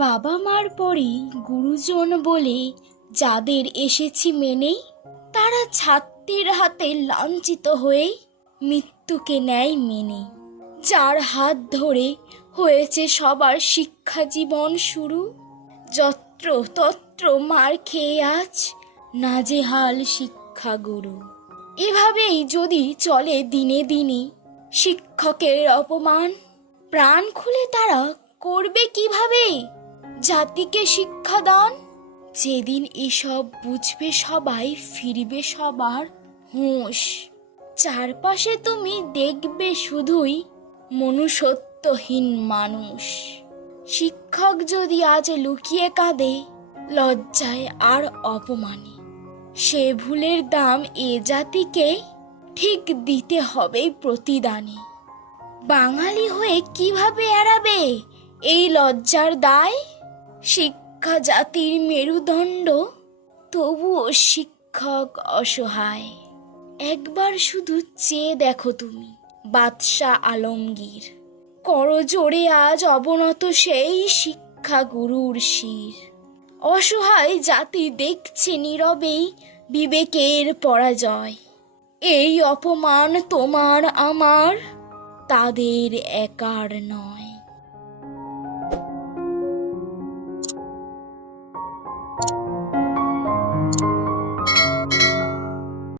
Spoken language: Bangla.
বাবা মার পরে গুরুজন বলে, যাদের এসেছি মেনে তারা ছাত্রীর হাতে লাঞ্ছিত হয়ে মৃত্যুকে নেয় মেনে। যার হাত ধরে হয়েছে সবার শিক্ষা জীবন শুরু। যত্র তত্র মার খেয়ে আজ নাজেহাল শিক্ষাগুরু। এভাবেই যদি চলে দিনে দিনে শিক্ষকের অপমান, প্রাণ খুলে তারা করবে কীভাবে? জাতিকে শিক্ষাদান? যেদিন এসব বুঝবে সবাই, ফিরবে সবার হুঁশ। চারপাশে তুমি দেখবে শুধুই মনুষ্যত্বহীন মানুষ। শিক্ষক যদি আজ লুকিয়ে কাঁদে, লজ্জায় আর অপমানে। সে ভুলের দাম এ জাতিকে ঠিক দিতে হবে প্রতিদানে। বাঙালি হয়ে কীভাবে এড়াবে এই লজ্জার দায়? শিক্ষা জাতির মেরুদণ্ড, তবুও শিক্ষক অসহায়। একবার শুধু চেয়ে দেখো তুমি, বাদশাহ আলমগীর। করজোড়ে আজ অবনত সেই শিক্ষা গুরুর শির। অসহায় জাতি দেখছে নীরবেই বিবেকের পরাজয়। এই অপমান তোমার আমার, তাদের একার নয়।